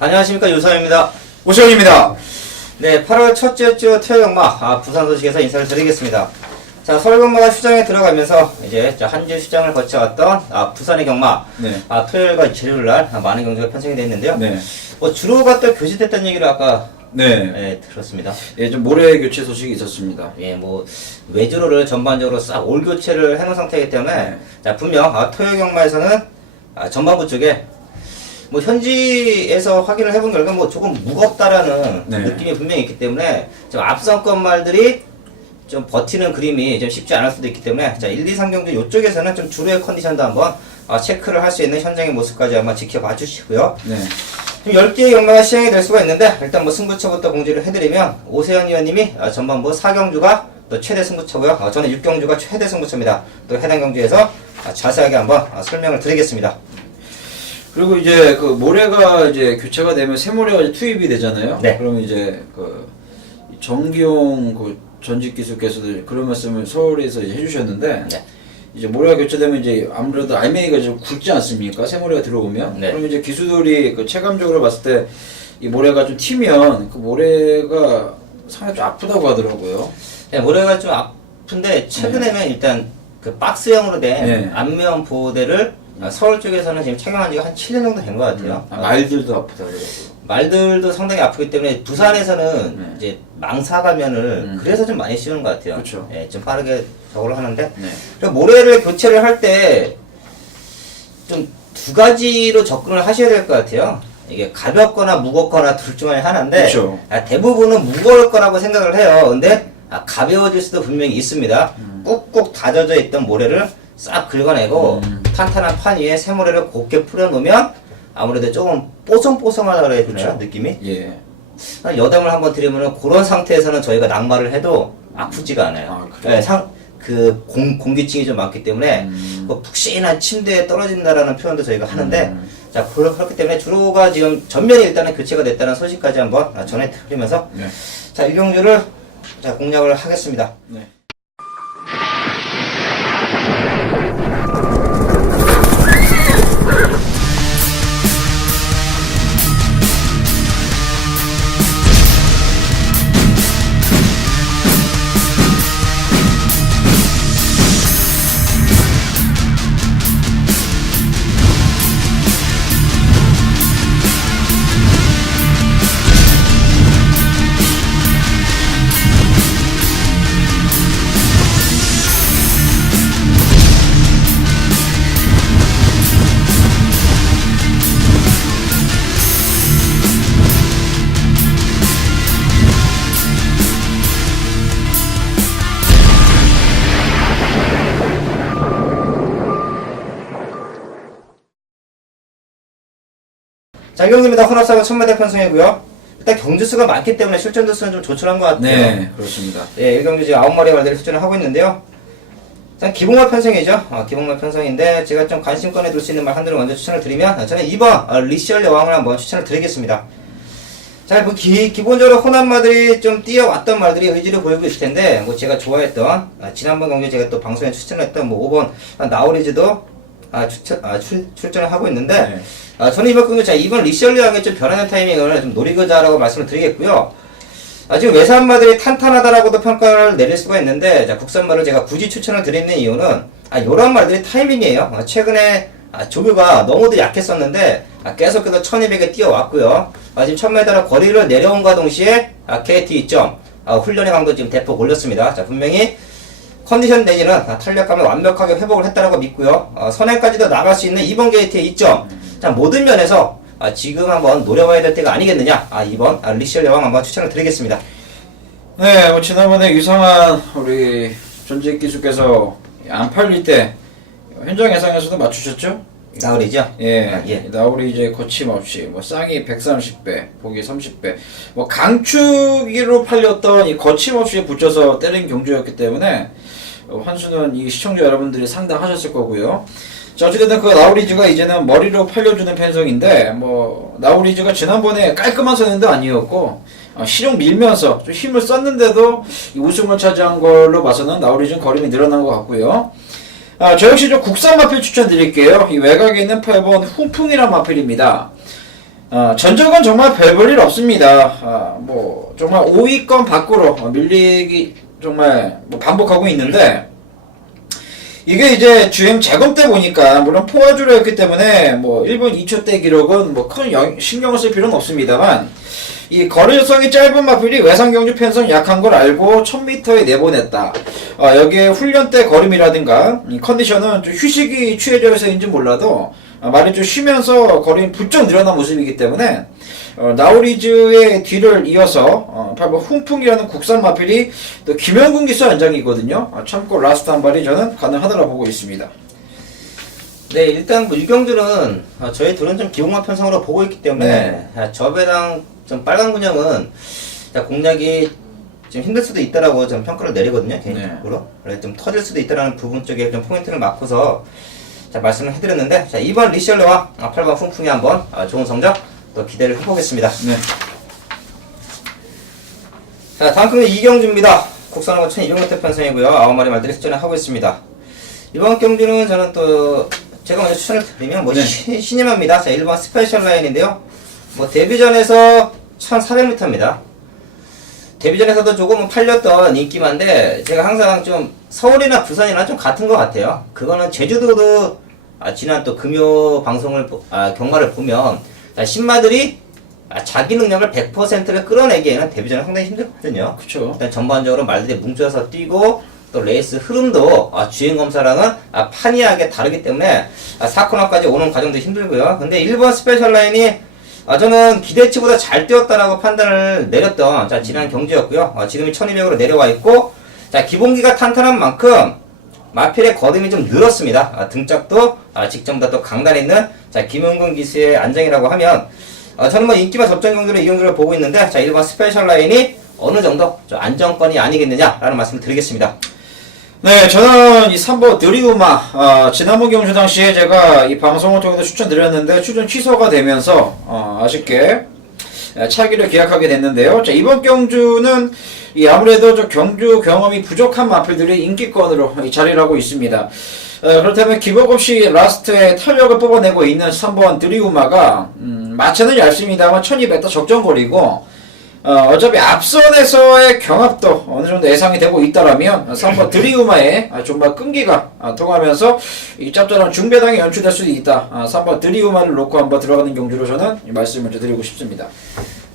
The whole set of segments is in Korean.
안녕하십니까, 유서입니다. 오시영입니다. 네, 8월 첫째 주 토요경마 부산 소식에서 인사를 드리겠습니다. 자, 서울경마가 휴장에 들어가면서 이제 한 주 휴장을 거쳐왔던 부산의 경마. 네. 토요일과 일요일날 많은 경주가 편성이 되어 있는데요. 네. 주로가 또 교체됐다는 얘기를 아까 들었습니다. 예, 좀 모레 교체 소식이 있었습니다. 예, 외주로를 전반적으로 싹 올 교체를 해놓은 상태이기 때문에 자, 분명 토요경마에서는 전반부 쪽에 현지에서 확인을 해본 결과 조금 무겁다라는 느낌이 분명히 있기 때문에 좀 앞선권 말들이 좀 버티는 그림이 좀 쉽지 않을 수도 있기 때문에 자, 1, 2, 3경주 이쪽에서는 좀 주로의 컨디션도 한번 체크를 할 수 있는 현장의 모습까지 한번 지켜봐 주시고요. 네. 10개의 경마가 시행이 될 수가 있는데 일단 승부처부터 공지를 해드리면 오세현 위원님이 전반부 4경주가 또 최대 승부처고요. 저는 6경주가 최대 승부처입니다. 또 해당 경주에서 자세하게 한번 설명을 드리겠습니다. 그리고 이제 모레가 이제 교체가 되면 새 모레가 이제 투입이 되잖아요. 네. 그러면 이제 정기용 전직 기수께서도 그런 말씀을 서울에서 이제 해주셨는데 이제 모레가 교체되면 이제 아무래도 알맹이가 좀 굵지 않습니까? 새 모레가 들어오면. 그럼 이제 기수들이 체감적으로 봤을 때 이 모레가 좀 튀면 모레가 상당히 좀 아프다고 하더라고요. 네, 모레가 좀 아픈데 최근에는 일단 박스형으로 된 안면 보호대를 서울 쪽에서는 지금 착용한 지가 한 7년 정도 된 것 같아요. 말들도 아프다 그러더라고요. 말들도 상당히 아프기 때문에 부산에서는 이제 망사가면을 그래서 좀 많이 씌우는 것 같아요. 그렇죠. 예, 좀 빠르게 저걸 하는데 그리고 모래를 교체를 할 때 좀 두 가지로 접근을 하셔야 될 것 같아요. 이게 가볍거나 무겁거나 둘 중 하나인데 그렇죠. 대부분은 무거울 거라고 생각을 해요. 근데 가벼워질 수도 분명히 있습니다. 꾹꾹 다져져 있던 모래를 싹 긁어내고 탄탄한 판 위에 새 모래를 곱게 풀어놓으면 아무래도 조금 뽀송뽀송하다 그래야 되나요? 느낌이? 예. 여담을 한번 드리면은 그런 상태에서는 저희가 낙마를 해도 아프지가 않아요. 공기층이 좀 많기 때문에 푹신한 침대에 떨어진다라는 표현도 저희가 하는데 자, 그렇기 때문에 주로가 지금 전면이 일단은 교체가 됐다는 소식까지 한번 전해드리면서 자, 이 경주를 공략을 하겠습니다. 자, 이 경주입니다. 혼합사고 1000m 편성이고요. 일단 경주수가 많기 때문에 출전도수는 좀 조촐한 것 같아요. 네, 그렇습니다. 예, 이 경주 지금 9마리 말들이 출전을 하고 있는데요. 자, 기봉말 편성이죠. 기봉말 편성인데 제가 좀 관심권에 둘 수 있는 말 한두를 먼저 추천을 드리면 저는 2번 리시얼 여왕을 한번 추천을 드리겠습니다. 자, 기본적으로 혼합마들이 좀 뛰어왔던 말들이 의지를 보이고 있을 텐데 제가 좋아했던 지난번 경기에 제가 또 방송에 추천했던 5번 나우리즈도 출전을 하고 있는데 저는 이번 경기 2번 리시얼 여왕의 좀 변하는 타이밍을 좀 노리고자라고 말씀을 드리겠고요. 지금 외산마들이 탄탄하다라고도 평가를 내릴 수가 있는데 국산마를 제가 굳이 추천을 드리는 이유는 요런 말들이 타이밍이에요. 최근에 조교가 너무도 약했었는데 계속해서 1200에 뛰어왔고요. 지금 1000m 거리를 내려온과 동시에 KT 2점 훈련의 강도 지금 대폭 올렸습니다. 자, 분명히 컨디션 내지는 탄력감을 완벽하게 회복을 했다라고 믿고요. 선행까지도 나갈 수 있는 2번 게이트의 2점. 자, 모든 면에서 지금 한번 노려봐야 될 때가 아니겠느냐. 2번 리시얼 여왕 한번 추천을 드리겠습니다. 네, 지난번에 유성한 우리 전직 기수께서 안 팔릴 때 현장 예상에서도 맞추셨죠? 나우리죠? 예. 나우리 이제 거침없이 쌍이 130배, 보기 30배, 강추기로 팔렸던 이 거침없이 붙여서 때린 경주였기 때문에 환수는 이 시청자 여러분들이 상당하셨을 거고요. 자, 어찌됐든 나우리즈가 이제는 머리로 팔려주는 편성인데 나우리즈가 지난번에 깔끔한 선행도 아니었고 실용 밀면서 좀 힘을 썼는데도 우승을 차지한 걸로 봐서는 나우리즈는 거림이 늘어난 것 같고요. 저 역시 좀 국산 마필 추천드릴게요. 이 외곽에 있는 8번 훈풍이란 마필입니다. 전적은 정말 별 볼 일 없습니다. 뭐 정말 5위권 밖으로 밀리기 정말 뭐 반복하고 있는데 이게 이제 주행 재검 때 보니까 물론 포화주로였기 때문에 뭐 1분 2초대 기록은 뭐 큰 신경을 쓸 필요는 없습니다만 이 거리성이 짧은 마필이 외상 경주 편성 약한 걸 알고 1000m에 내보냈다. 여기에 훈련 때 걸음이라든가 컨디션은 좀 휴식이 취해져서인지 몰라도 말이 좀 쉬면서 거리는 부쩍 늘어난 모습이기 때문에 나우리즈의 뒤를 이어서 바로 훈풍이라는 국산 마필이 또 김영근 기수 안장이거든요. 참고 라스트 한 발이 저는 가능하다고 보고 있습니다. 네, 일단 뭐 유경주는 저희 둘은 좀 기본만 편성으로 보고 있기 때문에 저 배당 좀 빨간 군형은 공략이 좀 힘들 수도 있다라고 좀 평가를 내리거든요, 개인적으로. 그래서 좀 터질 수도 있다라는 부분 쪽에 좀 포인트를 맞고서 말씀을 해드렸는데, 이번 리셜레와 8번 훈풍이 한번 좋은 성적 또 기대를 해보겠습니다. 네. 자, 다음 경기 이경주입니다. 국산하고 1200m 편성이고요. 9마리 말들이 출전을 하고 있습니다. 이번 경기는 저는 또 제가 먼저 추천을 드리면 뭐 신임합니다. 자, 1번 스페셜 라인인데요. 뭐 데뷔전에서 1400m입니다. 데뷔전에서도 조금은 팔렸던 인기만데 제가 항상 좀 서울이나 부산이나 좀 같은 것 같아요. 그거는 제주도도 지난 또 금요 방송을 경마를 보면 신마들이 자기 능력을 100%를 끌어내기에는 데뷔전은 상당히 힘들거든요. 그렇죠. 일단 전반적으로 말들이 뭉쳐서 뛰고 또 레이스 흐름도 주행 검사랑은 판이하게 다르기 때문에 4코너까지 오는 과정도 힘들고요. 근데 1번 스페셜 라인이 저는 기대치보다 잘 뛰었다라고 판단을 내렸던 지난 경주였고요. 지금이 1200으로 내려와 있고 기본기가 탄탄한 만큼 마필의 거름이 좀 늘었습니다. 등짝도 직전보다 또 강단에 있는 김은근 기수의 안정이라고 하면 저는 뭐 인기만 접전 경주로 이 경주를 보고 있는데 1번 스페셜 라인이 어느 정도 좀 안정권이 아니겠느냐라는 말씀을 드리겠습니다. 네, 저는 이 3번 드리우마, 지난번 경주 당시에 제가 이 방송을 통해서 추천드렸는데 출전 취소가 되면서, 아쉽게 차기를 기약하게 됐는데요. 자, 이번 경주는 아무래도 저 경주 경험이 부족한 마필들이 인기권으로 자리를 하고 있습니다. 그렇다면 기복 없이 라스트에 탄력을 뽑아내고 있는 3번 드리우마가, 마체는 얇습니다만 1200도 적정거리고, 어차피 앞선에서의 경합도 어느 정도 예상이 되고 있다라면 3번 드리우마의 정말 끈기가 통하면서 이 짭짤한 중배당이 연출될 수도 있다. 3번 드리우마를 놓고 한번 들어가는 경주로 저는 말씀을 드리고 싶습니다.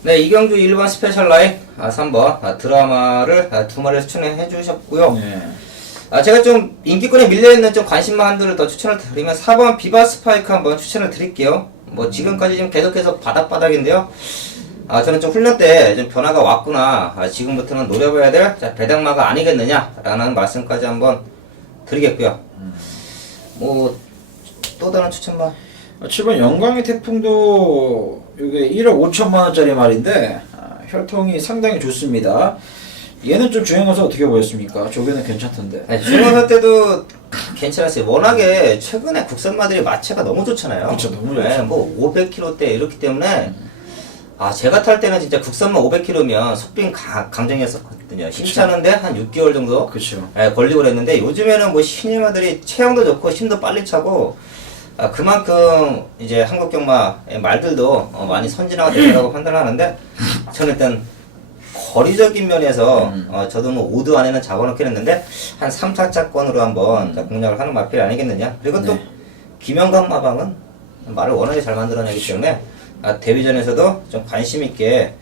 네, 이 경주 1번 스페셜 라인 3번 드라마를 2마리를 추천해 주셨고요. 네. 제가 좀 인기권에 밀려있는 좀 관심만들을 더 추천을 드리면 4번 비바 스파이크 한번 추천을 드릴게요. 뭐 지금까지 좀 계속해서 바닥바닥인데요. 저는 좀 훈련 때 좀 변화가 왔구나. 지금부터는 노려봐야 될 배당마가 아니겠느냐라는 말씀까지 한번 드리겠고요. 뭐 또 다른 추천만. 7번 영광의 태풍도 이게 1억 5천만원짜리 말인데 혈통이 상당히 좋습니다. 얘는 좀 주행해서 어떻게 보였습니까? 조개는 괜찮던데. 주행할 때도 괜찮았어요. 워낙에 최근에 국산마들이 마체가 너무 좋잖아요. 그렇죠, 너무 네, 좋죠. 뭐 500km대 이렇기 때문에 제가 탈 때는 진짜 국산만 500km면 속빈 강정이었었거든요. 힘차는데 한 6개월 정도 그렇죠. 걸리고 그랬는데 요즘에는 뭐 신임마들이 체형도 좋고 힘도 빨리 차고 그만큼 이제 한국 경마의 말들도 많이 선진화가 되라고 판단하는데 저는 일단 거리적인 면에서 저도 뭐 5드 안에는 잡아놓긴 했는데 한 3, 4차권으로 한번 공략을 하는 마필이 아니겠느냐. 그리고 또 김영관 마방은 말을 워낙에 잘 만들어내기 때문에 데뷔전에서도 좀 관심있게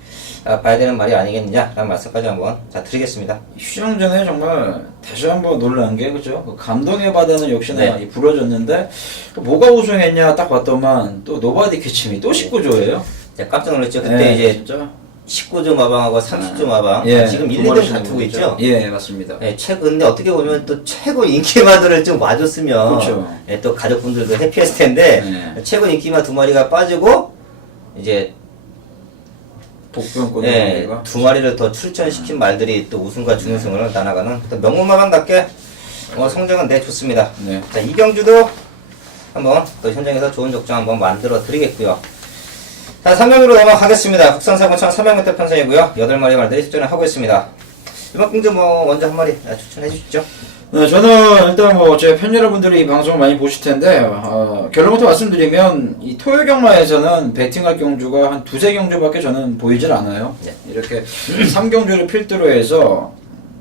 봐야 되는 말이 아니겠느냐라는 말씀까지 한번 드리겠습니다. 휴장 전에 정말 다시 한번 놀란 게 그죠? 그 감동의 바다는 역시나 네. 부러졌는데 뭐가 우승했냐 딱 봤더만 또 노바디 캐치미 또 19조예요. 깜짝 놀랐죠. 그때 네, 이제 진짜 19조 마방하고 30조 마방 지금 1, 2등 다투고 있죠. 예, 맞습니다. 근데 어떻게 보면 또 최고 인기마들을 좀 와줬으면 그렇죠. 또 가족분들도 해피했을 텐데 최고 인기마 2마리가 빠지고 이제 복병권 두 마리를 더 출전시킨 말들이 또 우승과 준우승을 나눠가는 또 명문마방답게 성적은 좋습니다. 네. 자, 이 경주도 한번 또 현장에서 좋은 적정 한번 만들어 드리겠고요. 자, 3경주로 넘어가겠습니다. 국산 4군 1300m 편성이고요. 8마리 말들이 출전을 하고 있습니다. 이번 경주 뭐 먼저 한 마리 추천해 주시죠. 네, 저는 일단 뭐 제 팬 여러분들이 이 방송을 많이 보실 텐데 결론부터 말씀드리면 이 토요 경마에서는 배팅할 경주가 한 두세 경주밖에 저는 보이질 않아요. 네. 이렇게 3경주를 필두로 해서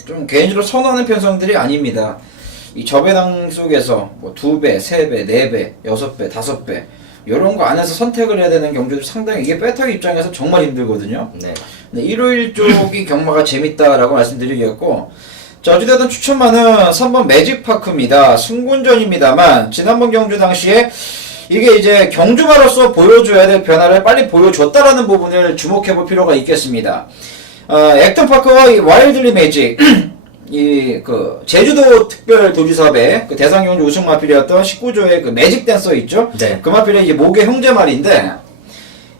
좀 개인적으로 선호하는 편성들이 아닙니다. 이 저배당 속에서 뭐 2배, 3배, 4배, 6배, 5배 이런 거 안에서 선택을 해야 되는 경주들 상당히 이게 배터기 입장에서 정말 힘들거든요. 네. 네, 일요일 쪽이 경마가 재밌다라고 말씀드리겠고, 자, 어찌되든 추천만은 3번 매직파크입니다. 승군전입니다만 지난번 경주 당시에 이게 이제 경주마로서 보여줘야 될 변화를 빨리 보여줬다라는 부분을 주목해볼 필요가 있겠습니다. 액턴파크와 이 와일드리 매직 제주도 특별도지사업의 그 대상경주 우승 마필이었던 19조의 그 매직 댄서 있죠? 네. 그 마필의 이제 목의 형제 말인데,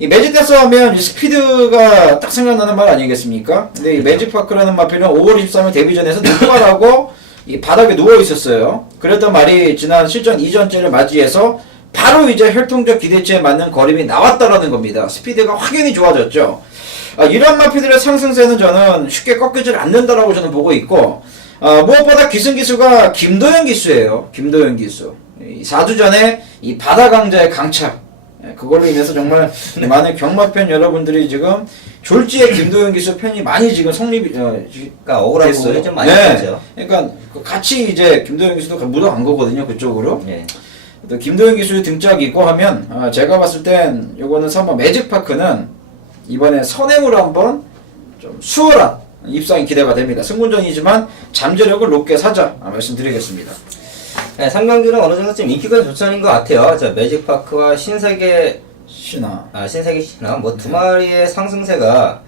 이 매직 댄서 하면 이 스피드가 딱 생각나는 말 아니겠습니까? 근데 이 매직 파크라는 마필은 5월 23일 데뷔전에서 늑발하고 이 바닥에 누워 있었어요. 그랬던 말이 지난 실전 2전째를 맞이해서 바로 이제 혈통적 기대치에 맞는 거림이 나왔다라는 겁니다. 스피드가 확연히 좋아졌죠. 이런 마피들의 상승세는 저는 쉽게 꺾이질 않는다라고 저는 보고 있고, 무엇보다 기승기수가 김도현 기수예요. 김도현 기수. 4주 전에 이 바다강자의 강착. 그걸로 인해서 정말 많은 경마팬 여러분들이 지금 졸지에 김도현 기수 팬이 많이 지금 그러니까 억울한 부분이 좀 많이 네. 있죠. 그러니까 같이 이제 김도현 기수도 묻어간 거거든요. 그쪽으로. 네. 또 김도현 기수 등짝이 있고 하면 제가 봤을 땐 요거는 3번 매직파크는 이번에 선행으로 한번 좀 수월한 입상이 기대가 됩니다. 승군전이지만 잠재력을 높게 사자 말씀드리겠습니다. 네, 3경주는 어느 정도 좀 인기가 좋선인 것 같아요. 자, 매직파크와 신세계 신화. 신세계 신화 뭐 두 마리의 상승세가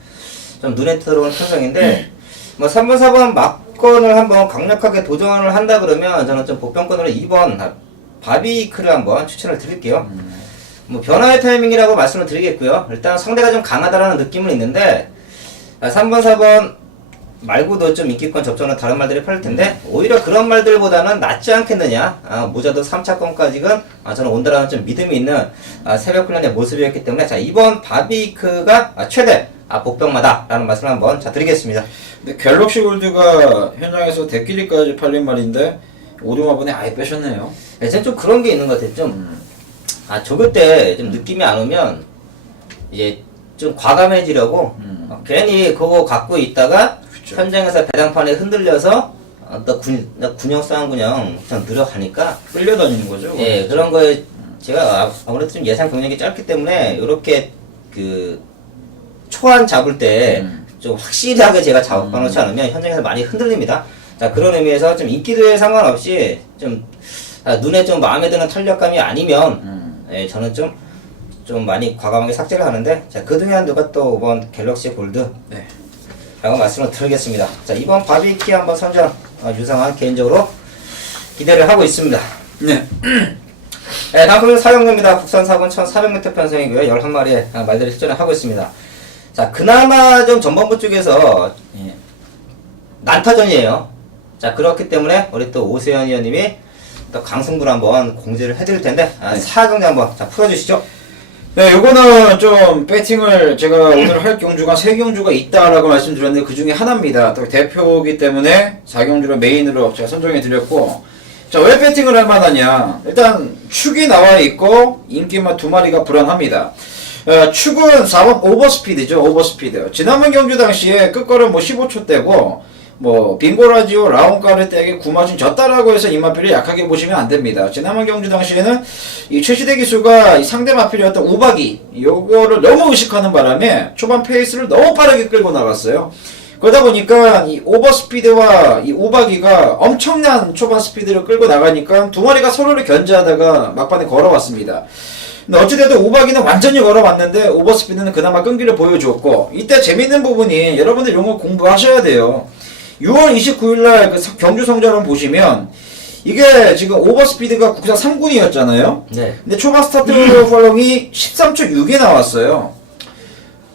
좀 눈에 들어오는 편성인데 뭐 3번, 4번 막건을 한번 강력하게 도전을 한다 그러면 저는 좀 보편권으로 2번 바비크를 한번 추천을 드릴게요. 뭐 변화의 타이밍이라고 말씀을 드리겠고요. 일단 상대가 좀 강하다라는 느낌은 있는데 3번, 4번 말고도 좀 인기권 접전은 다른 말들이 팔릴 텐데 오히려 그런 말들보다는 낫지 않겠느냐. 모자도 3차권까지는 저는 온다라는 좀 믿음이 있는 새벽 훈련의 모습이었기 때문에 자, 이번 바비크가 최대 복병마다 라는 말씀을 한번 드리겠습니다. 근데 갤럭시 골드가 현장에서 대끼리까지 팔린 말인데 오두마분에 아예 빼셨네요. 네, 저는 좀 그런 게 있는 것 같아요. 조교 때 좀 느낌이 안 오면 이제 좀 과감해지려고 괜히 그거 갖고 있다가 그쵸. 현장에서 배당판에 흔들려서 나 군용 쌍군용 그냥 늘어가니까 끌려다니는 거죠. 예 그런 거에 제가 아무래도 좀 예상 경력이 짧기 때문에 이렇게 그 초안 잡을 때 좀 확실하게 제가 잡아놓지 않으면 현장에서 많이 흔들립니다. 자 그런 의미에서 좀 인기도에 상관없이 좀 눈에 좀 마음에 드는 탄력감이 아니면 예, 저는 좀 많이 과감하게 삭제를 하는데 자 그 중에 한두가 또 이번 갤럭시 골드 네. 라고 말씀을 드리겠습니다. 자 이번 바비키 한번 선정 유상한 개인적으로 기대를 하고 있습니다. 네. 네, 다음 코는 사용료입니다. 국산 4분 1400m 편성이고요. 11마리의 말들을 실전을 하고 있습니다. 자 그나마 좀 전반부 쪽에서 예. 난타전이에요. 자 그렇기 때문에 우리 또 오세현 의원님이 또 강승부를 한번 공지를 해드릴 텐데 사경제 한번 풀어주시죠. 네, 요거는 좀 배팅을 제가 오늘 할 경주가 3경주가 있다라고 말씀드렸는데 그 중에 하나입니다. 또 대표이기 때문에 4경주를 메인으로 제가 선정해 드렸고 자, 왜 배팅을 할 만하냐? 일단 축이 나와 있고 인기만 2마리가 불안합니다. 축은 4번 오버스피드죠. 오버스피드. 지난번 경주 당시에 끝걸음 15초대고 빙고라지오 라운까르떼에게 9마진 졌다라고 해서 이 마필을 약하게 보시면 안 됩니다. 지난번 경주 당시에는 이 최시대 기수가 이 상대 마필이었던 우박이 요거를 너무 의식하는 바람에 초반 페이스를 너무 빠르게 끌고 나갔어요. 그러다 보니까 이 오버스피드와 이 우박이가 엄청난 초반 스피드를 끌고 나가니까 두 마리가 서로를 견제하다가 막판에 걸어왔습니다. 근데 어찌돼도 우박이는 완전히 걸어왔는데 오버스피드는 그나마 끈기를 보여주었고 이때 재밌는 부분이 여러분들 용어 공부하셔야 돼요. 6월 29일날 그 경주 성적을 보시면 이게 지금 오버스피드가 국산 3군이었잖아요. 네. 근데 초반 스타트 펄렁이 13초 6에 나왔어요.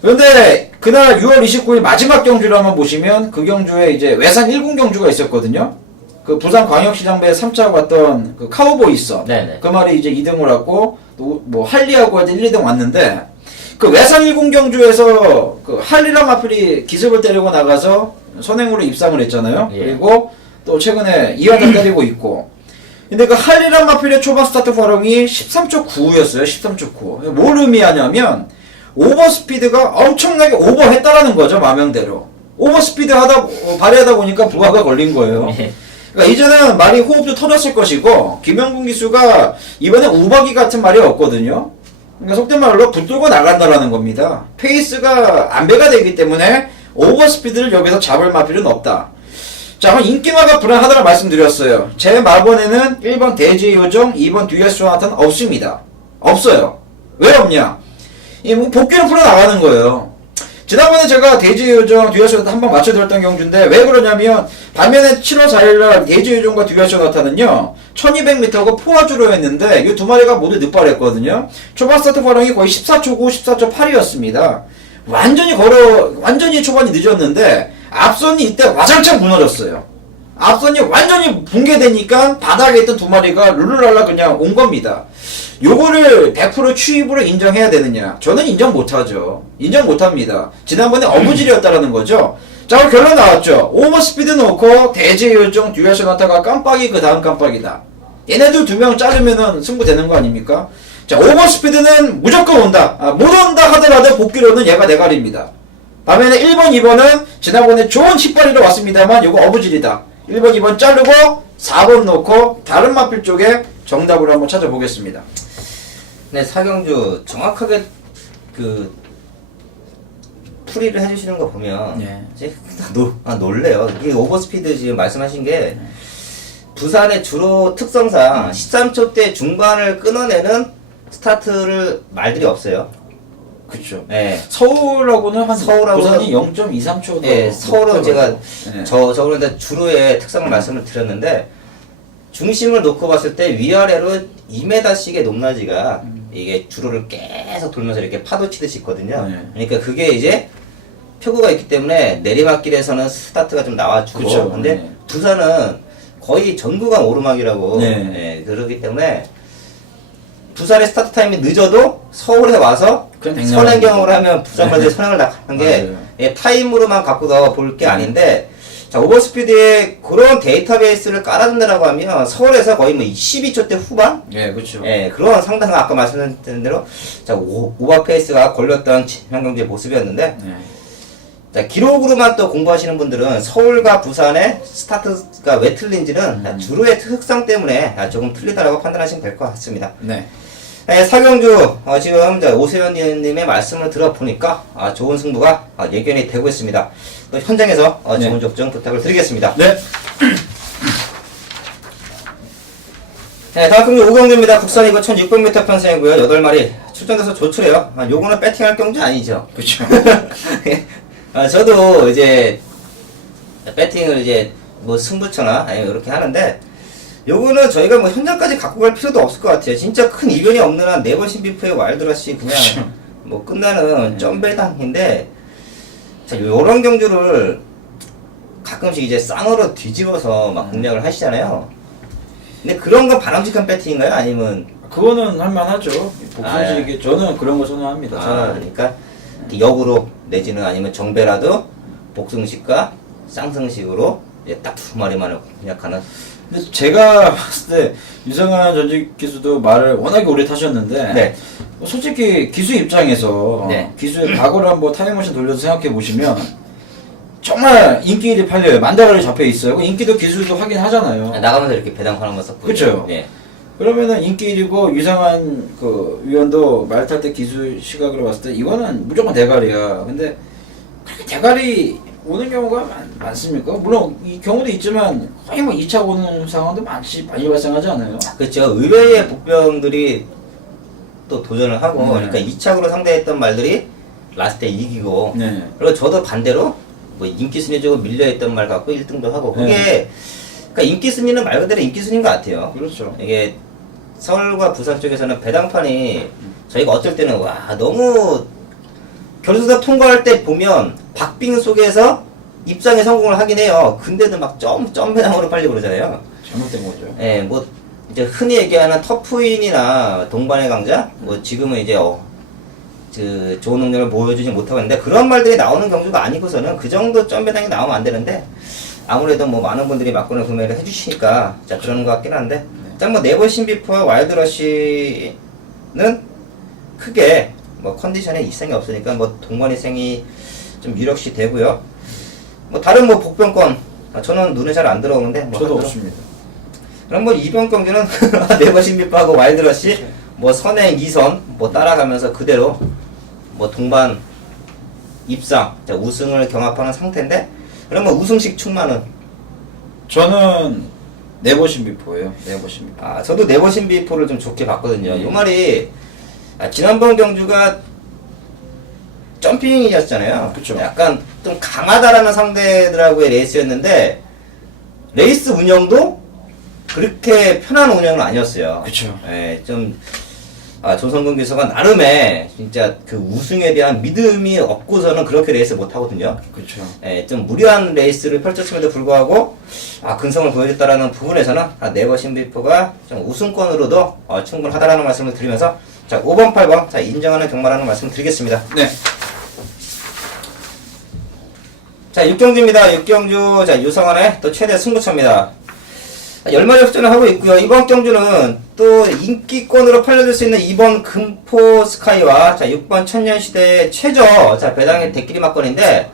그런데 그날 6월 29일 마지막 경주를 한번 보시면 그 경주에 이제 외산 1군 경주가 있었거든요. 그 부산 광역시장배 3차 갔던 그 카우보이서 네네. 그 말이 이제 2등을 하고 또 할리하고 1, 2등 왔는데 그 외산 10 경주에서 그 할리랑 마필이 기습을 때리고 나가서 선행으로 입상을 했잖아요. 예. 그리고 또 최근에 이화를 때리고 있고. 근데 그 할리랑 마필의 초반 스타트 활용이 13초 9였어요. 13초 9. 뭘 의미하냐면 오버스피드가 엄청나게 오버했다라는 거죠. 마명대로. 오버스피드 발휘하다 보니까 부하가 걸린 거예요. 예. 그러니까 이제는 말이 호흡도 터졌을 것이고 김영gun 기수가 이번에 우박이 같은 말이 없거든요. 그러니까 속된 말로 붙들고 나간다라는 겁니다. 페이스가 안배가 되기 때문에 오버스피드를 여기서 잡을 마필은 없다. 자, 그럼 인기마가 불안하다고 말씀드렸어요. 제 마번에는 1번 대지의 요정, 2번 듀에스 조나탄 없습니다. 없어요. 왜 없냐? 이 뭐 복귀를 풀어나가는 거예요. 지난번에 제가 대지의 요정, 듀에스 조나탄 한번 맞춰드렸던 경주인데 왜 그러냐면 반면에 7월 4일날 대지의 요정과 듀에스 조나탄은요 1200m고 포화주로 했는데 이 두 마리가 모두 늑발했거든요. 초반 스타트 활용이 거의 14초 9, 14초 8이었습니다. 완전히 초반이 늦었는데 앞선이 이때 와장창 무너졌어요. 앞선이 완전히 붕괴되니까 바닥에 있던 두 마리가 룰루랄라 그냥 온 겁니다. 요거를 100% 추입으로 인정해야 되느냐? 저는 인정 못하죠. 인정 못합니다. 지난번에 어부질이었다라는 거죠. 자, 그럼 결론 나왔죠. 오버스피드 놓고 대지의 요정 듀에스 나타가 깜빡이 그 다음 깜빡이다. 얘네들 두 명 자르면은 승부되는 거 아닙니까? 자, 오버스피드는 무조건 온다. 못 온다 하더라도 복귀로는 얘가 내갈입니다. 반면에 1번, 2번은 지난번에 좋은 칫발이로 왔습니다만 요거 어부질이다. 1번, 2번 자르고 4번 놓고 다른 마필 쪽에 정답을 한번 찾아보겠습니다. 네, 사경주 정확하게 그 풀이를 해주시는 거 보면 예. 이제 놀래요. 이게 오버스피드 지금 말씀하신 게 부산의 주로 특성상 13초 대 중반을 끊어내는 스타트를 말들이 없어요. 그쵸. 예. 서울하고는 한 서울하고는- 부산이 0.23초 더. 예, 서울은 제가 예. 그런데 주로의 특성을 말씀을 드렸는데 중심을 놓고 봤을 때 위아래로 2m씩의 높낮이가 이게 주로를 계속 돌면서 이렇게 파도 치듯이 있거든요. 네. 그러니까 그게 이제 표구가 있기 때문에 내리막길에서는 스타트가 좀 나와주고 그쵸. 근데 네. 부산은 거의 전구간 오르막이라고 네. 예, 그러기 때문에 부산의 스타트 타임이 늦어도 서울에 와서 그냥 댕나는 선행경을 하면 부산 말들 선행을 나가는 게 맞아요. 예, 타임으로만 갖고서 볼 게 아닌데 자 오버스피드에 그런 데이터베이스를 깔아준다라고 하면 서울에서 거의 뭐 12초 대 후반? 예, 그쵸. 예, 그런 상당한 아까 말씀드린 대로 자 오버페이스가 걸렸던 지난경주의 모습이었는데 네. 자 기록으로만 또 공부하시는 분들은 서울과 부산의 스타트가 왜 틀린지는 주로의 특성 때문에 조금 틀리다라고 판단하시면 될 것 같습니다. 네. 네, 사경주 지금 오세현님의 말씀을 들어보니까 좋은 승부가 예견이 되고 있습니다. 또 현장에서 네. 좋은 적중 부탁을 드리겠습니다. 네. 네, 다음 경주 5경주입니다. 국산이고 1600m 편성이고요. 8마리 출전돼서 조출해요. 요거는 배팅할 경주 아니죠? 그쵸. 저도 이제 배팅을 이제 뭐 승부처나 아니면 이렇게 하는데 요거는 저희가 뭐 현장까지 갖고 갈 필요도 없을 것 같아요. 진짜 큰 이변이 없는 한 네번 신비프의 와일드러시 그냥 그쵸. 뭐 끝나는 점배당인데 자 요런 경주를 가끔씩 이제 쌍으로 뒤집어서 막 공략을 하시잖아요. 근데 그런 건 바람직한 배팅인가요? 아니면 그거는 할만하죠. 아, 복선식이 저는 그런 거 선호합니다. 그러니까 역으로 내지는 아니면 정배라도 복승식과 쌍승식으로 이제 딱 두 마리만을 공략하는. 근데 제가 봤을 때 유성환 전직 기수도 말을 워낙에 오래 타셨는데 네. 솔직히 기수 입장에서 네. 기수의 과거를 한번 타임머신 돌려서 생각해 보시면 정말 인기들이 팔려요. 만다가리 잡혀 있어요. 인기도 기수도 확인하잖아요. 나가면서 이렇게 배당판 한번 썼고. 그쵸. 예. 그러면은 인기 1위고 유상한 그 위원도 말 탈 때 기수 시각으로 봤을 때 이거는 무조건 대가리야. 근데 그렇게 대가리 오는 경우가 많습니까? 물론 이 경우도 있지만 거의 뭐 2차 오는 상황도 많이 발생하지 않아요? 그렇죠. 의외의 복병들이 또 도전을 하고, 네. 그러니까 2착으로 상대했던 말들이 라스트에 이기고, 네. 그리고 저도 반대로 뭐 인기 순위 쪽으로 밀려있던 말 갖고 1등도 하고, 그게 네. 그러니까 인기 순위는 말 그대로 인기 순위인 것 같아요. 그렇죠. 이게 서울과 부산 쪽에서는 배당판이 저희가 어쩔 때는 와 너무 결승선 통과할 때 보면 박빙 속에서 입상에 성공을 하긴 해요. 근데도 막 점배당으로 빨리 그러잖아요. 잘못된 거죠. 예, 뭐 이제 흔히 얘기하는 터프인이나 동반의 강자, 뭐 지금은 이제 그 좋은 능력을 보여주지 못하고 있는데 그런 말들이 나오는 경주가 아니고서는 그 정도 점 배당이 나오면 안 되는데 아무래도 뭐 많은 분들이 막권을 구매를 해주시니까 자 그러는 것 같긴 한데 일단 뭐 네버 신비포와 와일드러시는 크게 뭐 컨디션에 이상이 없으니까 뭐 동반이생이 좀 유력시 되고요. 뭐 다른 뭐 복병권 저는 눈에 잘 안 들어오는데 뭐 저도 없습니다. 그럼 뭐 이번 경기는 네버 신비포하고 와일드러시 뭐 선행 2선 뭐 따라가면서 그대로 뭐 동반 입상 자, 우승을 경합하는 상태인데 그러면 우승식 충만은 저는 네버신비포예요. 네버신비포. 아 저도 네버 신비포를 좀 좋게 봤거든요. 이 말이 지난번 경주가 점핑이었잖아요. 그쵸. 약간 좀 강하다라는 상대들하고의 레이스였는데 레이스 운영도 그렇게 편한 운영은 아니었어요. 그쵸. 예, 좀 조성근 기수가 나름의 진짜 그 우승에 대한 믿음이 없고서는 그렇게 레이스 못 하거든요. 그렇죠. 예, 좀 무리한 레이스를 펼쳤음에도 불구하고 근성을 보여줬다라는 부분에서는 네버 신비포가 좀 우승권으로도 충분하다라는 말씀을 드리면서 자 5번, 8번 자 인정하는 경마라는 말씀을 드리겠습니다. 네. 자 6경주입니다. 6경주 자 유성환의 또 최대 승부처입니다. 10마리 협전을 하고 있고요. 이번 경주는 또 인기권으로 팔려들 수 있는 2번 금포 스카이와 자 6번 천년시대의 최저 자 배당의 대끼리 막건인데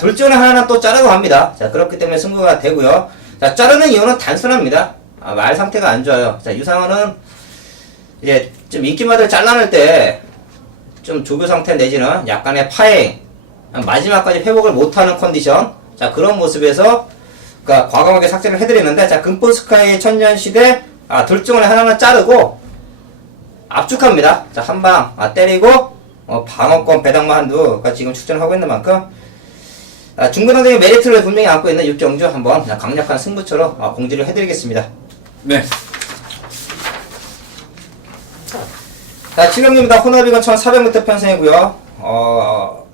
둘 중에 하나는 또 자르고 합니다. 자 그렇기 때문에 승부가 되고요. 자 자르는 이유는 단순합니다. 말 상태가 안 좋아요. 자 유상원은 이제 좀 인기마들 잘라낼 때 좀 조교 상태 내지는 약간의 파행 마지막까지 회복을 못하는 컨디션 자 그런 모습에서 그러니까 과감하게 삭제를 해드리는데 자 금포 스카이 천년시대 둘 중에 하나는 자르고 압축합니다. 자 한방 때리고 방어권 배당만 한두가 지금 출전하고 있는 만큼 중근항적인 메리트를 분명히 안고 있는 육경주 한번 강력한 승부처로 공지를 해드리겠습니다. 네. 자 7경주입니다. 호나비건 1400m 편성이고요.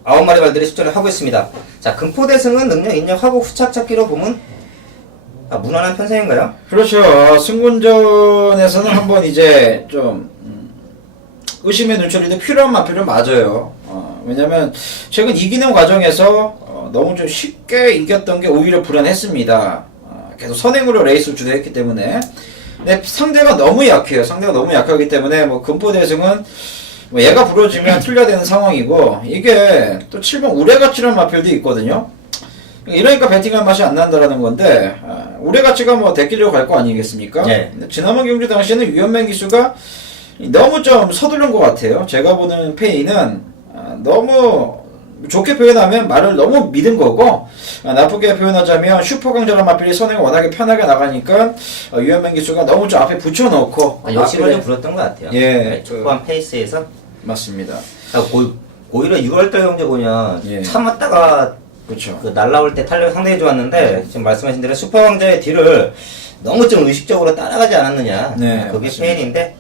9마리 발들이 출전을 하고 있습니다. 자 금포대승은 능력 인정하고 후착 찾기로 보면 무난한 편성인가요? 그렇죠. 승군전에서는 한번 이제 좀 의심의 눈초리도 필요한 마필은 맞아요. 왜냐면 최근 이기는 과정에서 너무 좀 쉽게 이겼던 게 오히려 불안했습니다. 계속 선행으로 레이스를 주도했기 때문에. 근데 상대가 너무 약해요. 상대가 너무 약하기 때문에 뭐 금포대승은 뭐 얘가 부러지면 틀려야 되는 상황이고 이게 또 7번 우레가치라는 마필도 있거든요. 이러니까 배팅할 맛이 안 난다라는 건데 우레가치가 뭐 대끼려고 갈 거 아니겠습니까? 네. 지난번 경주 당시에는 유현맹 기수가 너무 좀 서두른 것 같아요. 제가 보는 페이는 너무 좋게 표현하면 말을 너무 믿은 거고 나쁘게 표현하자면 슈퍼 강자란 마필이 선행을 워낙에 편하게 나가니까 유현맹 기수가 너무 좀 앞에 붙여놓고 욕심을 좀 부렸던 것 같아요. 예, 초반 페이스에서 맞습니다. 오히려 6월달 경제 보면 예. 참았다가 그렇죠. 그 날라올 때 탄력이 상당히 좋았는데 지금 말씀하신 대로 슈퍼 강자의 뒤를 너무 좀 의식적으로 따라가지 않았느냐. 네, 그게 맞습니다. 페인인데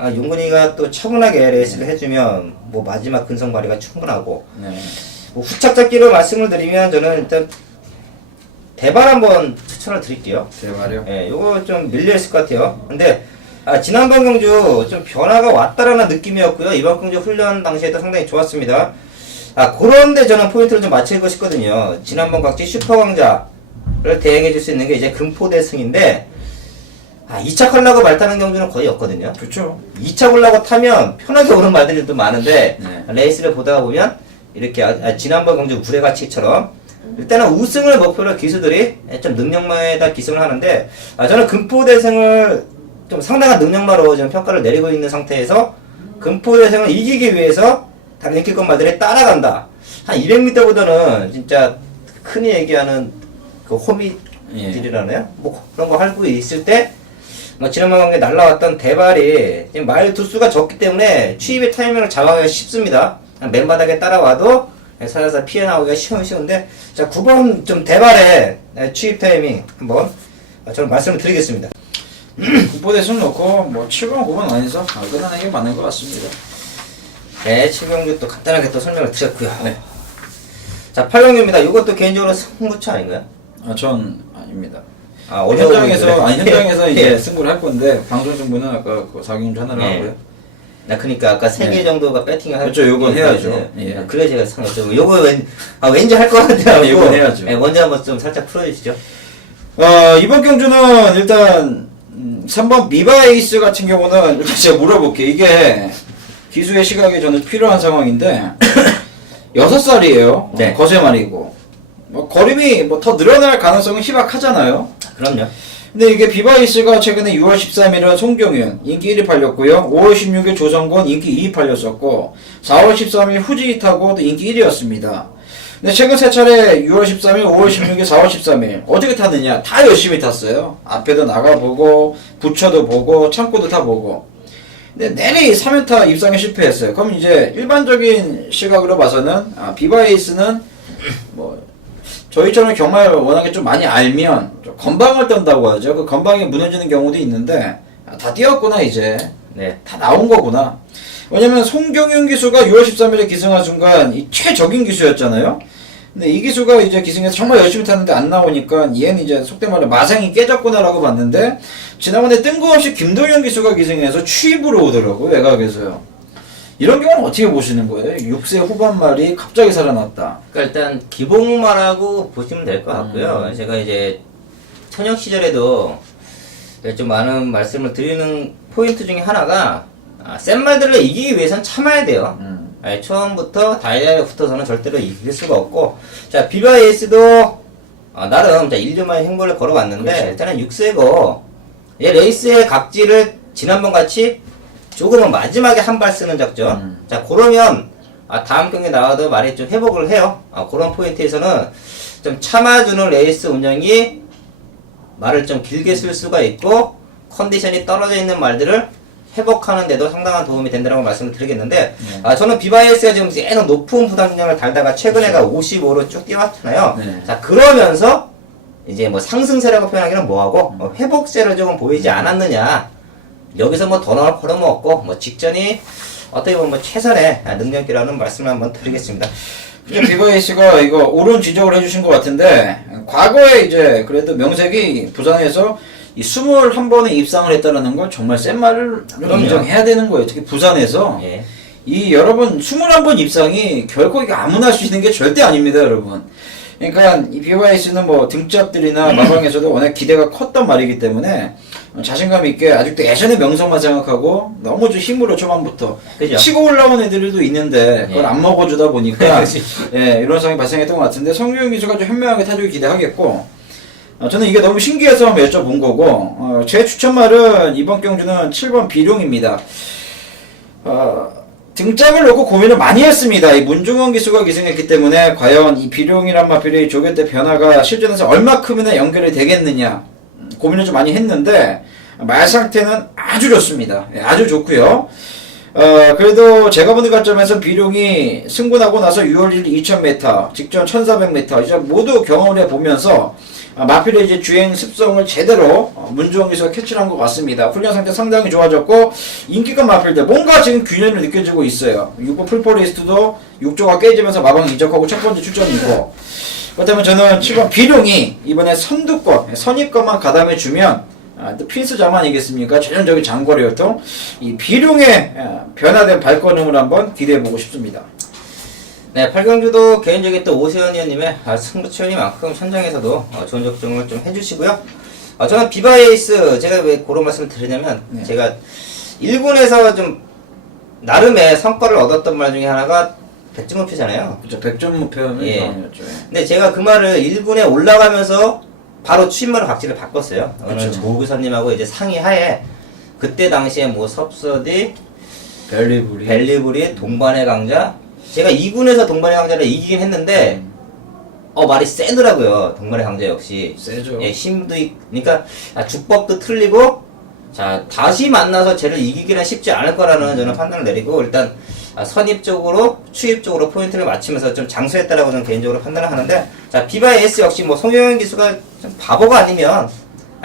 용근이가 또 차분하게 레이스를 해주면 뭐 마지막 근성 발휘가 충분하고 네. 뭐 후착 잡기로 말씀을 드리면 저는 일단 대발 한번 추천을 드릴게요. 대발이요? 예, 요거 좀 밀려있을 것 같아요. 근데 지난번 경주 좀 변화가 왔다라는 느낌이었고요. 이번 경주 훈련 당시에도 상당히 좋았습니다. 그런데 저는 포인트를 좀 맞추고 싶거든요. 지난번 각지 슈퍼 강자를 대행해 줄 수 있는 게 이제 금포대승인데 2차 컬라고 말 타는 경주는 거의 없거든요. 그렇죠. 2차 콜라고 타면 편하게 오는 말들이 또 많은데 네. 레이스를 보다가 보면 이렇게 지난번 경주 구레가치처럼 일단은 우승을 목표로 기수들이 좀 능력마에다 기승을 하는데 저는 금포대승을 좀 상당한 능력마로 지금 평가를 내리고 있는 상태에서 금포대승을 이기기 위해서 다른 인기권 말들이 따라간다. 한 200m보다는 진짜 흔히 얘기하는 그 호미질이라나요? 뭐 그런 거 할고 있을 때 지난번 경기에 날라왔던 대발이 지금 말 두수가 적기 때문에 취입의 타이밍을 잡아가기가 쉽습니다. 맨바닥에 따라와도 살살 피해 나오기가 쉬운데 자 9번 좀 대발의 취입 타이밍 한번 저는 말씀을 드리겠습니다. 국보대승 놓고 뭐 7번, 9번 안에서 끝나는 게 맞는 것 같습니다. 네, 7경주 또 간단하게 또 설명을 드렸고요. 네. 자 8경주입니다. 이것도 개인적으로 승부처 아닌가요? 전 아닙니다. 어려워 현장에서 보이는데. 현장에서 이제 예. 승부를 할 건데 방송 승부는 아까 그 4경주 하나를 네. 하고요. 그러니까 아까 3개 네. 정도가 배팅을 할 그렇죠, 요건 해야죠. 네. 예. 그래 제가 상했죠. 요거 왠지 할 것 같아요. 요건 해야죠. 네, 먼저 한번 좀 살짝 풀어주시죠. 이번 경주는 일단 3번 미바 에이스 같은 경우는 일단 제가 물어볼게요. 이게 기수의 시각이 저는 필요한 상황인데 6살이에요. 네. 거세말이고 뭐 거림이 뭐 더 늘어날 가능성은 희박하잖아요. 그럼요. 근데 이게 비바이스가 최근에 6월 13일은 송경윤 인기 1위 팔렸고요. 5월 16일 조성권 인기 2위 팔렸었고 4월 13일 후지이타고도 인기 1위였습니다. 근데 최근 세 차례 6월 13일, 5월 16일, 4월 13일 어떻게 탔느냐? 다 열심히 탔어요. 앞에도 나가보고 부처도 보고 창고도 다 보고. 근데 내리 3연타 입상에 실패했어요. 그럼 이제 일반적인 시각으로 봐서는 비바이스는 뭐 저희처럼 경마를 워낙에 좀 많이 알면 좀 건방을 떤다고 하죠. 그 건방이 무너지는 경우도 있는데 다 뛰었구나 이제. 네. 다 나온 거구나. 왜냐면 송경윤 기수가 6월 13일에 기승한 순간 이 최적인 기수였잖아요. 근데 이 기수가 이제 기승에서 정말 열심히 탔는데 안 나오니까 얘는 이제 속된 말로 마상이 깨졌구나라고 봤는데 지난번에 뜬금없이 김도현 기수가 기승해서 취입으로 오더라고요. 외곽에서요. 이런 경우는 어떻게 보시는 거예요? 6세 후반 말이 갑자기 살아났다. 그러니까 일단 기복마라고 보시면 될 것 같고요. 제가 이제 현역 시절에도 좀 많은 말씀을 드리는 포인트 중에 하나가 센 말들을 이기기 위해서는 참아야 돼요. 처음부터 다이아에 붙어서는 절대로 이길 수가 없고, 자 비바에이스도 나름 1년만에 행보를 걸어왔는데 그렇죠. 일단은 6세고 얘 레이스의 각지를 지난번 같이 조금은 마지막에 한 발 쓰는 작전. 자 그러면 다음 경기 나와도 많이 좀 회복을 해요. 그런 포인트에서는 좀 참아주는 레이스 운영이 말을 좀 길게 쓸 수가 있고 컨디션이 떨어져 있는 말들을 회복하는 데도 상당한 도움이 된다고 말씀을 드리겠는데 저는 비바이스가 지금 계속 높은 부담량을 달다가 최근에가 55로 쭉 뛰어왔잖아요. 네. 자 그러면서 이제 뭐 상승세라고 표현하기는 뭐하고 회복세를 조금 보이지 않았느냐. 여기서 뭐 더 나올 거는 없고 뭐 직전이 어떻게 보면 뭐 최선의 능력이라는 말씀을 한번 드리겠습니다. 비바이스가 이거 옳은 지적을 해주신 것 같은데 과거에 이제 그래도 명색이 부산에서 이 21번에 입상을 했다는 건 정말 센 말을 그럼요. 인정해야 되는 거예요. 특히 부산에서 예. 이 여러분 21번 입상이 결코 이게 아무나 할 수 있는 게 절대 아닙니다, 여러분. 그러니까 이 비바이스는 뭐 등짝들이나 마방에서도 워낙 기대가 컸단 말이기 때문에 자신감 있게 아직도 예전의 명성만 생각하고 너무 좀 힘으로 초반부터 그죠? 치고 올라온 애들도 있는데 그걸 예. 안 먹어주다 보니까 그치. 예, 이런 상황이 발생했던 것 같은데 성규영 기수가 좀 현명하게 타주길 기대하겠고 저는 이게 너무 신기해서 한번 여쭤본 거고 제 추천말은 이번 경주는 7번 비룡입니다. 등짝을 놓고 고민을 많이 했습니다. 이 문중원 기수가 기승했기 때문에 과연 이 비룡이란 마필의 조교 때 변화가 실전에서 얼마큼이나 연결이 되겠느냐 고민을 좀 많이 했는데 말 상태는 아주 좋습니다. 예, 아주 좋고요. 그래도 제가 보는 관점에서 비룡이 승분하고 나서 6월 1일 2000m, 직전 1400m 이제 모두 경험을 해보면서 마필의 이제 주행 습성을 제대로 문주원 기수가 캐치를 한 것 같습니다. 훈련 상태 상당히 좋아졌고 인기가 마필들 뭔가 지금 균열이 느껴지고 있어요. 6번 풀포리스트도 6조가 깨지면서 마방 이적하고 첫 번째 출전이고 그렇다면 저는 7번 비룡이 이번에 선두권, 선입권만 가담해주면 또 필수 자만이겠습니까? 전형적인 장거리였던 이 비룡의 변화된 발걸음을 한번 기대해보고 싶습니다. 네, 8경주도 개인적인 또 오세현 의원님의 승부처리만큼 현장에서도 좋은 적중을 좀 해주시고요. 저는 비바에이스 제가 왜 그런 말씀을 드리냐면 제가 1군에서 좀 나름의 성과를 얻었던 말 중에 하나가 100점 목표잖아요. 그렇죠. 100점 목표는 예. 상황이었죠. 근데 제가 그 말을 1군에 올라가면서 바로 취임마로 각지를 바꿨어요. 어느 그쵸. 조교사님하고 이제 상의하에 그때 당시에 뭐 섭서디, 벨리브리, 동반의 강자. 제가 2군에서 동반의 강자를 이기긴 했는데 말이 세더라고요. 동반의 강자 역시. 세죠. 예, 힘도 그러니까 주법도 틀리고 자 다시 만나서 쟤를 이기기는 쉽지 않을 거라는 저는 판단을 내리고 일단 선입적으로 추입적으로 포인트를 맞추면서 좀 장수했다라고 저는 개인적으로 판단을 하는데 자 비바의 S 역시 뭐 송영현 기수가 좀 바보가 아니면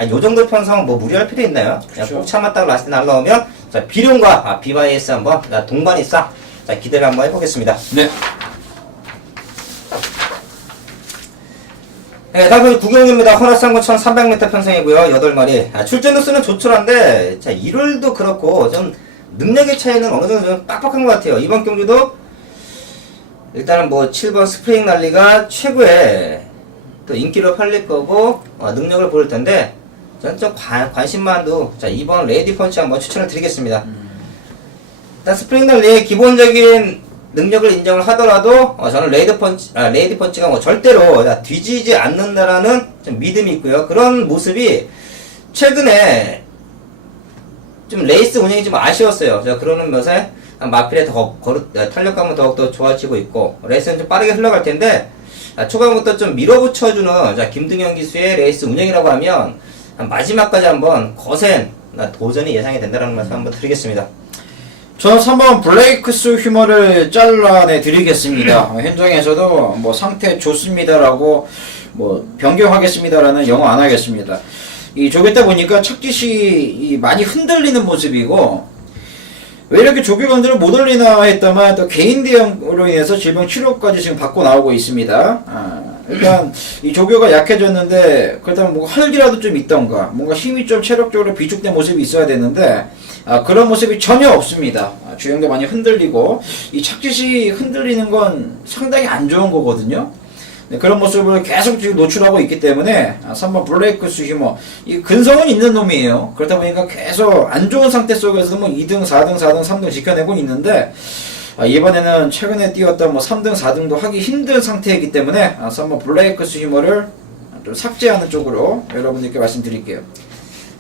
요 정도 편성 뭐 무리할 필요 있나요? 그냥 꼭 참았다가 라스트 날라오면 자 비룡과 비바의 S 한번 동반이 싹 자 기대를 한번 해보겠습니다. 네. 네, 다음은 구경입니다. 헌화상군 1300m 편성이고요. 8마리. 출전 루수는 조촐한데, 자, 1월도 그렇고, 좀, 능력의 차이는 어느 정도 좀 빡빡한 것 같아요. 이번 경기도 일단은 뭐 7번 스프링 랠리가 최고의 또 인기로 팔릴 거고 능력을 보일 텐데 저는 좀 관심만도 자 2번 레이디 펀치 한번 추천을 드리겠습니다. 일단 스프링 랠리의 기본적인 능력을 인정을 하더라도 저는 레이디 펀치가 뭐 절대로 뒤지지 않는다라는 좀 믿음이 있고요. 그런 모습이 최근에 좀 레이스 운영이 좀 아쉬웠어요. 제가 그러는 것에 마필의 탄력감은 더욱더 좋아지고 있고 레이스는 좀 빠르게 흘러갈 텐데 초반부터 좀 밀어붙여주는 김등현 기수의 레이스 운영이라고 하면 마지막까지 한번 거센 도전이 예상이 된다는 말씀 한번 드리겠습니다. 저는 3번 블레이크스 휴머를 잘라내 드리겠습니다. 현장에서도 뭐 상태 좋습니다라고 뭐 변경하겠습니다라는 영어 안 하겠습니다. 이 조겠다 보니까 착짓이 많이 흔들리는 모습이고 왜 이렇게 조교관들을 못 올리나 했더만 또 개인 대응으로 인해서 질병 치료까지 지금 받고 나오고 있습니다. 일단 이 조교가 약해졌는데 그렇다면 뭔가 활기라도 좀 있던가 뭔가 힘이 좀 체력적으로 비축된 모습이 있어야 되는데 그런 모습이 전혀 없습니다. 주행도 많이 흔들리고 이 착짓이 흔들리는 건 상당히 안 좋은 거거든요. 네, 그런 모습을 계속 지금 노출하고 있기 때문에 3번 블레이크스 휴머 이 근성은 있는 놈이에요. 그렇다 보니까 계속 안 좋은 상태 속에서도 뭐 2등, 4등, 4등, 3등 지켜내고 있는데 이번에는 최근에 뛰었던 뭐 3등, 4등도 하기 힘든 상태이기 때문에 3번 블레이크스 휴머를 좀 삭제하는 쪽으로 여러분들께 말씀드릴게요.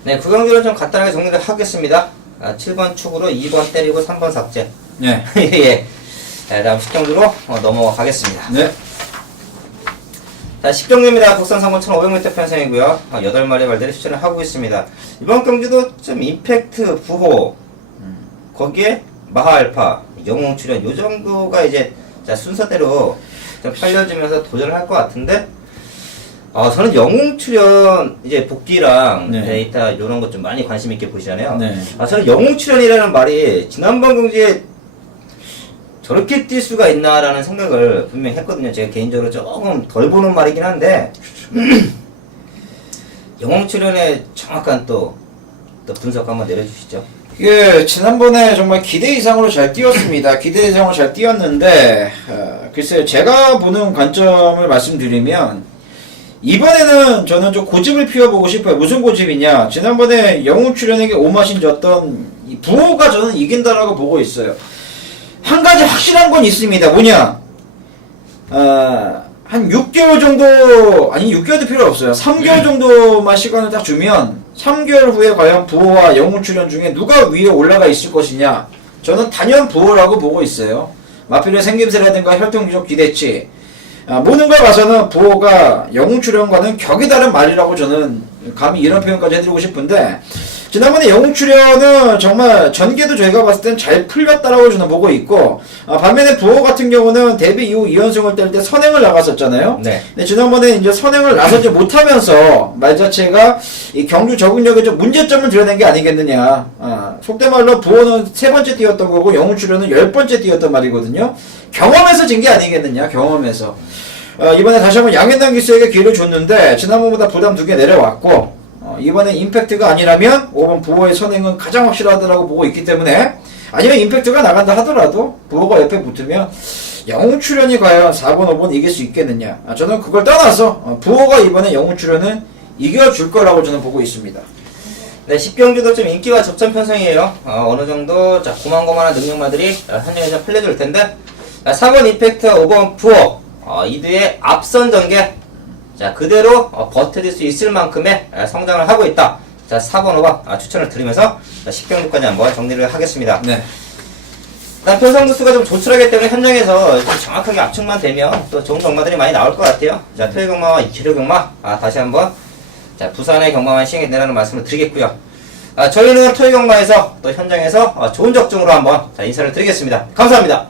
네, 구경주를 좀 간단하게 정리를 하겠습니다. 7번 축으로 2번 때리고 3번 삭제. 네. 예. 다음 10경주로 넘어가겠습니다. 네. 자, 10경주입니다. 국산 3번 1500m 편성이고요. 8마리 말들이 추천을 하고 있습니다. 이번 경주도 좀 임팩트 부호, 거기에 마하알파, 영웅 출연, 요 정도가 이제 순서대로 좀 팔려주면서 도전을 할 것 같은데, 저는 영웅 출연 이제 복귀랑 네. 데이터 이런 것 좀 많이 관심 있게 보시잖아요. 네. 저는 영웅 출연이라는 말이 지난번 경기에 저렇게 뛸 수가 있나라는 생각을 분명히 했거든요. 제가 개인적으로 조금 덜 보는 말이긴 한데 영웅 출연의 정확한 또 분석 한번 내려주시죠. 예, 지난번에 정말 기대 이상으로 잘 뛰었습니다. 기대 이상으로 잘 뛰었는데 글쎄요, 제가 보는 관점을 말씀드리면 이번에는 저는 좀 고집을 피워보고 싶어요. 무슨 고집이냐? 지난번에 영웅 출연에게 오마신 졌던 이 부호가 저는 이긴다라고 보고 있어요. 한 가지 확실한 건 있습니다. 뭐냐? 한 6개월 정도, 아니 6개월도 필요 없어요. 3개월 정도만 시간을 딱 주면 3개월 후에 과연 부호와 영웅 출연 중에 누가 위에 올라가 있을 것이냐? 저는 단연 부호라고 보고 있어요. 마필의 생김새라든가 혈통기적 기대치, 모든 걸 봐서는 부호가 영웅 출연과는 격이 다른 말이라고 저는 감히 이런 표현까지 해드리고 싶은데 지난번에 영웅 출연은 정말 전개도 저희가 봤을 땐 잘 풀렸다라고 저는 보고 있고 반면에 부호 같은 경우는 데뷔 이후 2연승을 뗄 때 선행을 나갔었잖아요. 네. 근데 지난번에 이제 선행을 나서지 못하면서 말 자체가 이 경주 적응력에 좀 문제점을 드러낸 게 아니겠느냐. 속된 말로 부호는 3번째 뛰었던 거고 영웅 출연은 10번째 뛰었던 말이거든요. 경험에서 진 게 아니겠느냐. 경험에서. 이번에 다시 한번 양현당 기수에게 기회를 줬는데 지난번보다 부담 2개 내려왔고 이번엔 임팩트가 아니라면 5번 부호의 선행은 가장 확실하다고 보고 있기 때문에 아니면 임팩트가 나간다 하더라도 부호가 옆에 붙으면 영웅 출연이 과연 4번, 5번 이길 수 있겠느냐. 저는 그걸 떠나서 부호가 이번에 영웅 출연은 이겨줄 거라고 저는 보고 있습니다. 네, 10경주도 좀 인기와 접전 편성이에요. 어느 정도 고만고만한 능력마들이 현장에서 팔려줄 텐데 4번 임팩트, 5번 부호 이두의 앞선 전개 그대로 버텨줄 수 있을 만큼의 성장을 하고 있다. 4번, 5번 추천을 드리면서 10경주까지 한번 정리를 하겠습니다. 네. 일단 편성구수가 좀 조출하기 때문에 현장에서 좀 정확하게 압축만 되면 또 좋은 경마들이 많이 나올 것 같아요. 토요 경마와 2kg 경마 다시 한번 부산의 경마만 시행해 내라는 말씀을 드리겠고요. 저희는 토요 경마에서 또 현장에서 좋은 적중으로 한번 인사를 드리겠습니다. 감사합니다.